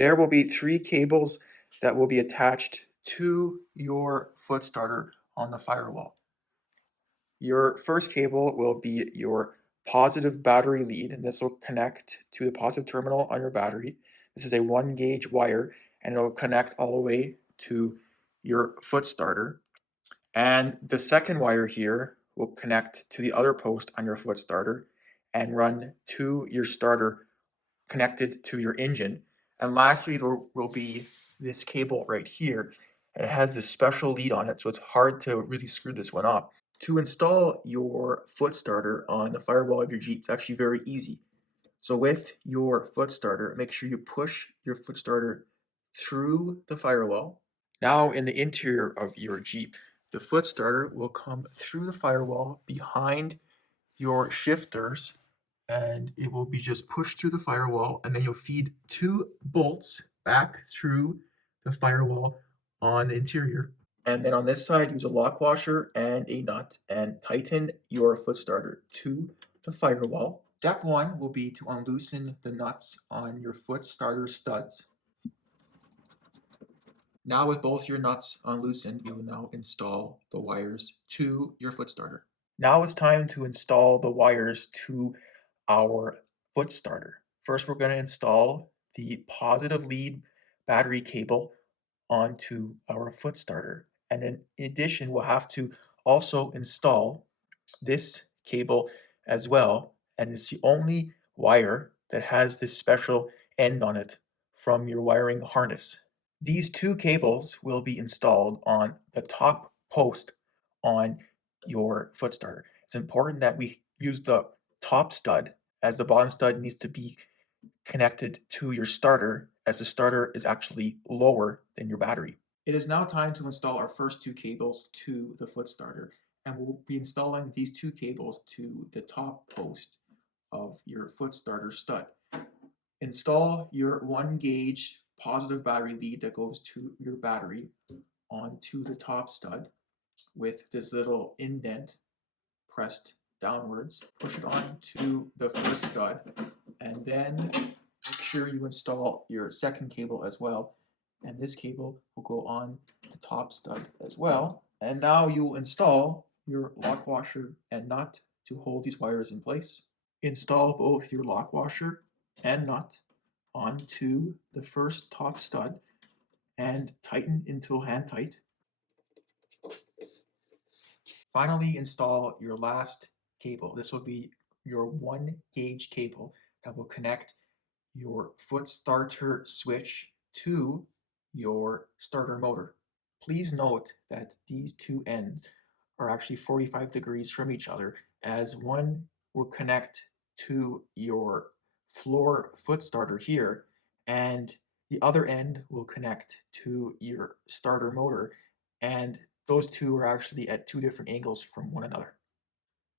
There will be 3 cables that will be attached to your foot starter on the Firewall. Your first cable will be your positive battery lead, and this will connect to the positive terminal on your battery. This is a 1 gauge wire, and it will connect all the way to your foot starter. And the second wire here will connect to the other post on your foot starter and run to your starter connected to your engine. And lastly, there will be this cable right here. And it has this special lead on it, so it's hard to really screw this one up. To install your foot starter on the Firewall of your Jeep, it's actually very easy. So with your foot starter, make sure you push your foot starter through the Firewall. Now in the interior of your Jeep, the foot starter will come through the Firewall behind your shifters, and it will be just pushed through the Firewall, and then you'll feed 2 bolts back through the Firewall on the interior. And then on this side, use a lock washer and a nut and tighten your foot starter to the Firewall. Step 1 will be to unloosen the nuts on your foot starter studs. Now with both your nuts unloosened, you will now install the wires to your foot starter. Now it's time to install the wires to our foot starter. First, we're going to install the positive lead battery cable onto our foot starter. And in addition, we'll have to also install this cable as well. And it's the only wire that has this special end on it from your wiring harness. These 2 cables will be installed on the top post on your foot starter. It's important that we use the top stud, as the bottom stud needs to be connected to your starter, as the starter is actually lower than your battery. It is now time to install our first 2 cables to the foot starter, and we'll be installing these 2 cables to the top post of your foot starter stud. Install your 1 gauge positive battery lead that goes to your battery onto the top stud with this little indent pressed downwards. Push it onto the first stud, and then make sure you install your second cable as well. And this cable will go on the top stud as well. And now you'll install your lock washer and nut to hold these wires in place. Install both your lock washer and nut onto the first top stud and tighten until hand tight. Finally, install your last cable. This will be your 1 gauge cable that will connect your foot starter switch to your starter motor. Please note that these 2 ends are actually 45 degrees from each other, as one will connect to your floor foot starter here, and the other end will connect to your starter motor, and those 2 are actually at 2 different angles from one another.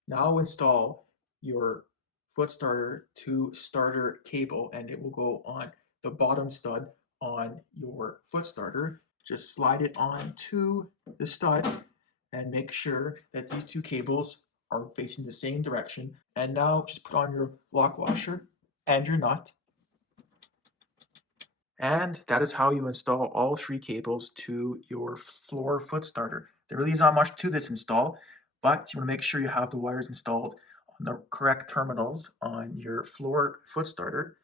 Now install your foot starter to starter cable, and it will go on the bottom stud on your foot starter. Just slide it onto the stud and make sure that these 2 cables are facing the same direction. And now just put on your lock washer and your nut. And that is how you install all 3 cables to your floor foot starter. There really is not much to this install, but you want to make sure you have the wires installed on the correct terminals on your floor foot starter.